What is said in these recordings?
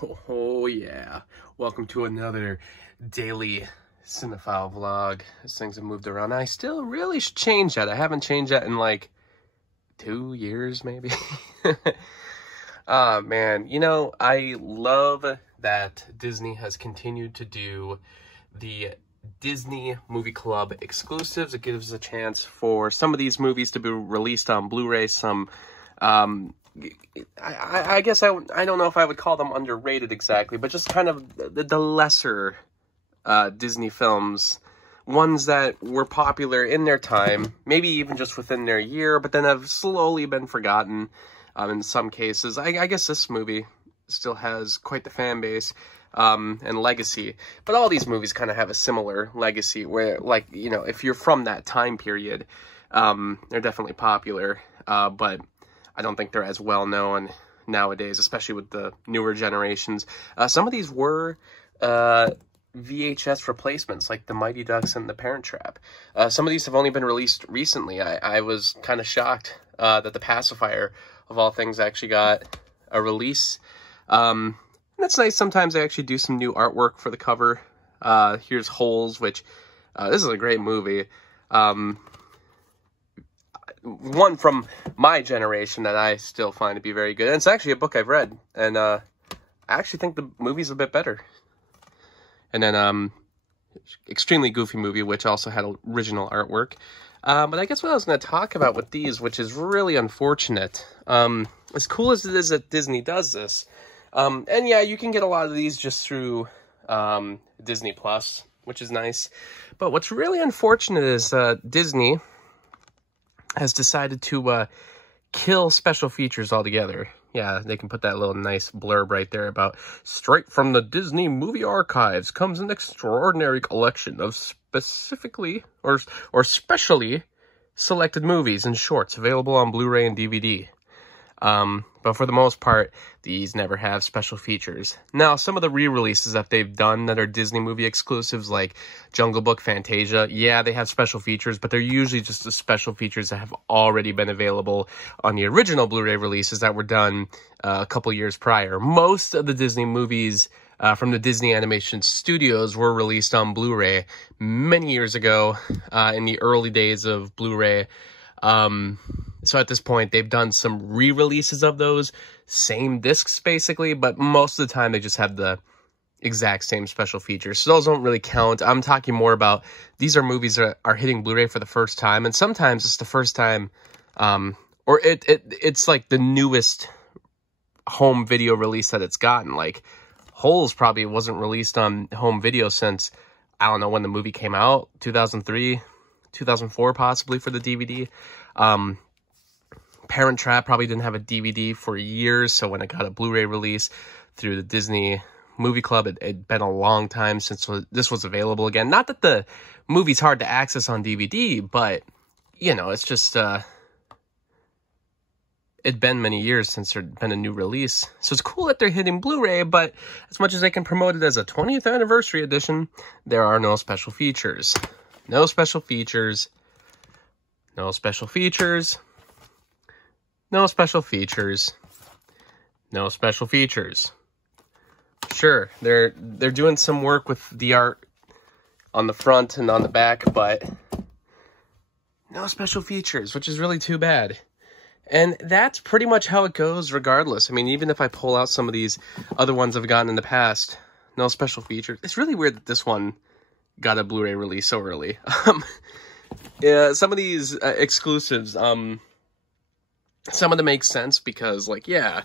Oh yeah, welcome to another daily cinephile vlog. As things have moved around, I still really should change that. I haven't changed that in like 2 years maybe. Man, you know, I love that Disney has continued to do the Disney Movie Club exclusives. It gives a chance for some of these movies to be released on Blu-ray, some I guess I don't know if I would call them underrated exactly, but just kind of the lesser Disney films, ones that were popular in their time, maybe even just within their year, but then have slowly been forgotten in some cases. I guess this movie still has quite the fan base and legacy, but all these movies kind of have a similar legacy where, like, you know, if you're from that time period, they're definitely popular, but I don't think they're as well known nowadays, especially with the newer generations. Some of these were VHS replacements, like The Mighty Ducks and The Parent Trap. Some of these have only been released recently. I was kind of shocked that The Pacifier, of all things, actually got a release. That's nice. Sometimes they actually do some new artwork for the cover. Here's Holes, which this is a great movie. One from my generation that I still find to be very good. And it's actually a book I've read, and I actually think the movie's a bit better. And then extremely goofy movie, which also had original artwork. But I guess what I was going to talk about with these, which is really unfortunate, as cool as it is that Disney does this, and yeah, you can get a lot of these just through Disney Plus, which is nice. But what's really unfortunate is Disney has decided to kill special features altogether. Yeah, they can put that little nice blurb right there about straight from the Disney movie archives comes an extraordinary collection of specifically or specially selected movies and shorts available on Blu-ray and DVD. But for the most part, these never have special features. Now, some of the re-releases that they've done that are Disney movie exclusives, like Jungle Book, Fantasia, yeah, they have special features, but they're usually just the special features that have already been available on the original Blu-ray releases that were done a couple years prior. Most of the Disney movies from the Disney Animation Studios were released on Blu-ray many years ago, in the early days of Blu-ray. So at this point, they've done some re-releases of those same discs, basically, but most of the time they just have the exact same special features. So those don't really count. I'm talking more about, these are movies that are hitting Blu-ray for the first time, and sometimes it's the first time, or it's like the newest home video release that it's gotten. Like, Holes probably wasn't released on home video since, I don't know when the movie came out, 2003, 2004 possibly for the DVD. Parent Trap probably didn't have a DVD for years, so when it got a Blu-ray release through the Disney Movie Club, it'd been a long time since this was available again. Not that the movie's hard to access on DVD, but, you know, it's just, it'd been many years since there'd been a new release. So it's cool that they're hitting Blu-ray, but as much as they can promote it as a 20th anniversary edition, there are no special features. No special features. No special features. No special features. No special features. Sure, they're doing some work with the art on the front and on the back, but no special features, which is really too bad. And that's pretty much how it goes regardless. I mean, even if I pull out some of these other ones I've gotten in the past, no special features. It's really weird that this one got a Blu-ray release so early. Yeah, some of these exclusives, some of them make sense because, like, yeah,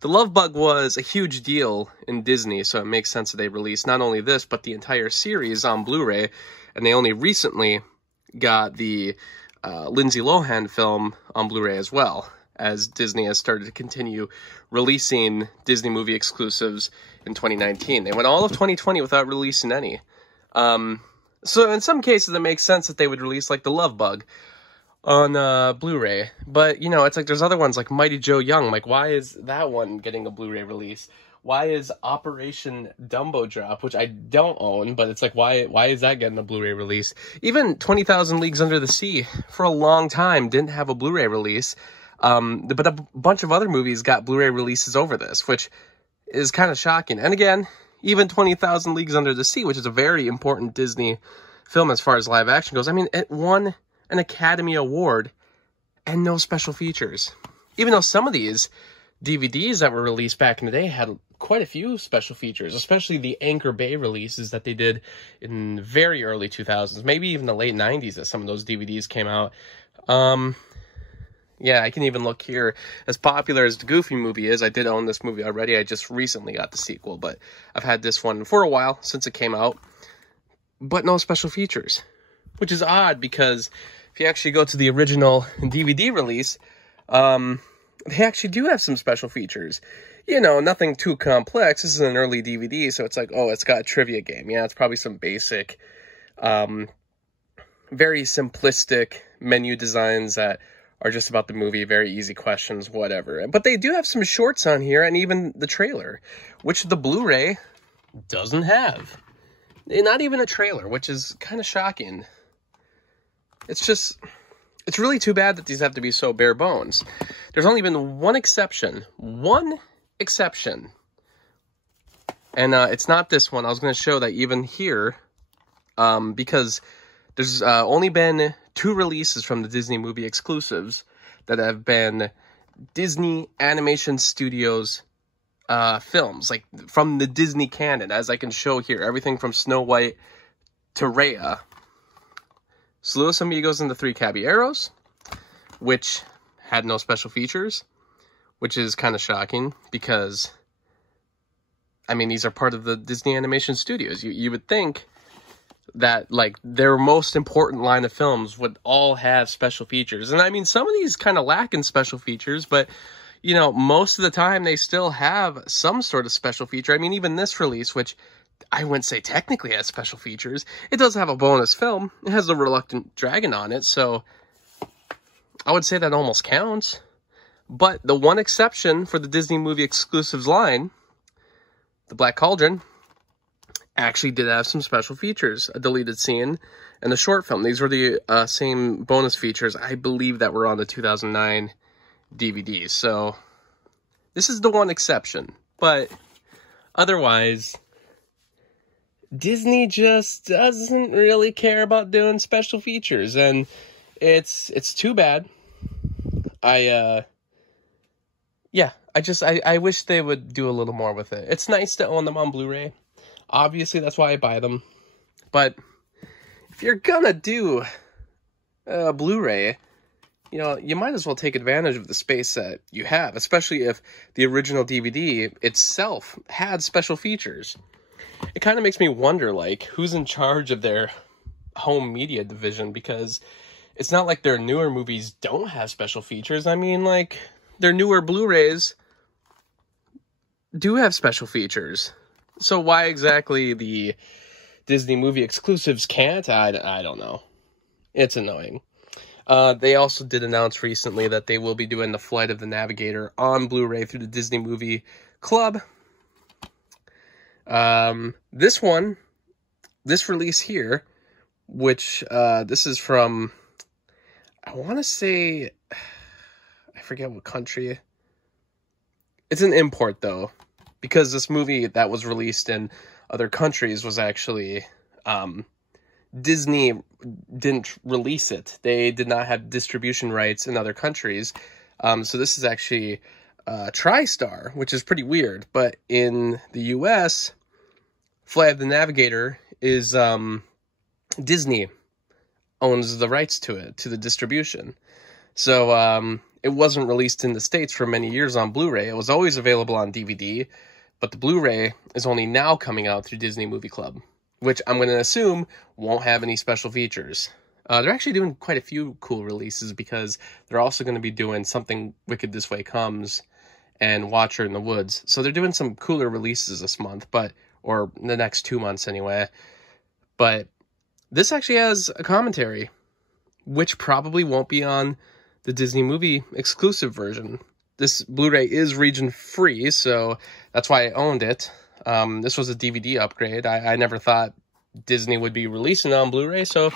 The Love Bug was a huge deal in Disney, so it makes sense that they released not only this, but the entire series on Blu-ray, and they only recently got the Lindsay Lohan film on Blu-ray as well, as Disney has started to continue releasing Disney movie exclusives in 2019. They went all of 2020 without releasing any. So in some cases, it makes sense that they would release, like, The Love Bug on Blu-ray, but, you know, it's like there's other ones like Mighty Joe Young. Like, why is that one getting a Blu-ray release? Why is Operation Dumbo Drop, which I don't own, but it's like, why is that getting a Blu-ray release? Even 20,000 Leagues Under the Sea, for a long time, didn't have a Blu-ray release, but a bunch of other movies got Blu-ray releases over this, which is kind of shocking. And again, even 20,000 Leagues Under the Sea, which is a very important Disney film as far as live action goes. I mean, it won an Academy Award and no special features. Even though some of these DVDs that were released back in the day had quite a few special features, especially the Anchor Bay releases that they did in very early 2000s, maybe even the late 90s that some of those DVDs came out. Yeah, I can even look here. As popular as the Goofy movie is, I did own this movie already. I just recently got the sequel, but I've had this one for a while since it came out. But no special features, which is odd because if you actually go to the original DVD release, they actually do have some special features. You know, nothing too complex. This is an early DVD, so it's like, oh, it's got a trivia game. Yeah, it's probably some basic, very simplistic menu designs that are just about the movie, very easy questions, whatever. But they do have some shorts on here, and even the trailer, which the Blu-ray doesn't have. Not even a trailer, which is kind of shocking. It's really too bad that these have to be so bare bones. There's only been one exception. One exception. And it's not this one. I was going to show that even here, because there's only been 2 releases from the Disney movie exclusives that have been Disney Animation Studios films, like from the Disney canon, as I can show here. Everything from Snow White to Raya, Los Amigos and the Three Caballeros, which had no special features, which is kind of shocking because, I mean, these are part of the Disney Animation Studios. You would think that, like, their most important line of films would all have special features. And I mean, some of these kind of lack in special features, but, you know, most of the time they still have some sort of special feature. I mean, even this release, which I wouldn't say technically has special features, it does have a bonus film. It has the Reluctant Dragon on it, so I would say that almost counts. But the one exception for the Disney movie exclusives line, The Black Cauldron, actually did have some special features, a deleted scene, and a short film. These were the same bonus features, I believe, that were on the 2009 DVDs. So this is the one exception. But otherwise, Disney just doesn't really care about doing special features, and it's too bad. I wish they would do a little more with it. It's nice to own them on Blu-ray. Obviously, that's why I buy them. But if you're gonna do Blu-ray, you know, you might as well take advantage of the space that you have, especially if the original DVD itself had special features. It kind of makes me wonder, like, who's in charge of their home media division, because it's not like their newer movies don't have special features. I mean, like, their newer Blu-rays do have special features. So why exactly the Disney movie exclusives can't? I don't know. It's annoying. They also did announce recently that they will be doing The Flight of the Navigator on Blu-ray through the Disney Movie Club. This release here, which this is from, I want to say, I forget what country. It's an import, though, because this movie that was released in other countries was actually, Disney didn't release it. They did not have distribution rights in other countries. So this is actually TriStar, which is pretty weird. But in the US, Flight of the Navigator is Disney owns the rights to it, to the distribution. So it wasn't released in the States for many years on Blu-ray. It was always available on DVD, but the Blu-ray is only now coming out through Disney Movie Club, which I'm going to assume won't have any special features. They're actually doing quite a few cool releases, because they're also going to be doing Something Wicked This Way Comes and Watcher in the Woods. So they're doing some cooler releases this month, or the next 2 months anyway. But this actually has a commentary, which probably won't be on the Disney movie exclusive version. This Blu-ray is region free, so that's why I owned it. This was a DVD upgrade. I never thought Disney would be releasing it on Blu-ray, so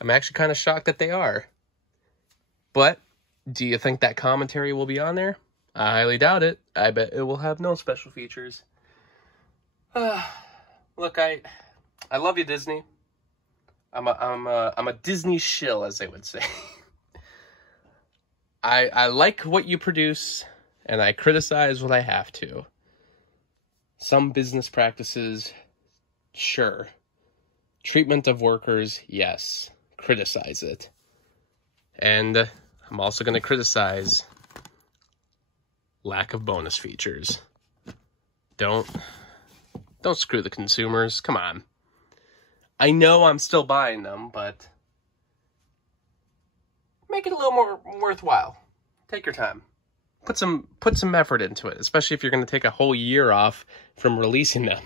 I'm actually kind of shocked that they are. But do you think that commentary will be on there? I highly doubt it. I bet it will have no special features. Look, I love you, Disney. I'm a Disney shill, as they would say. I like what you produce, and I criticize what I have to. Some business practices, sure. Treatment of workers, yes. Criticize it. And I'm also going to criticize lack of bonus features. Don't screw the consumers. Come on. I know I'm still buying them, but make it a little more worthwhile. Take your time. Put some effort into it, especially if you're going to take a whole year off from releasing them.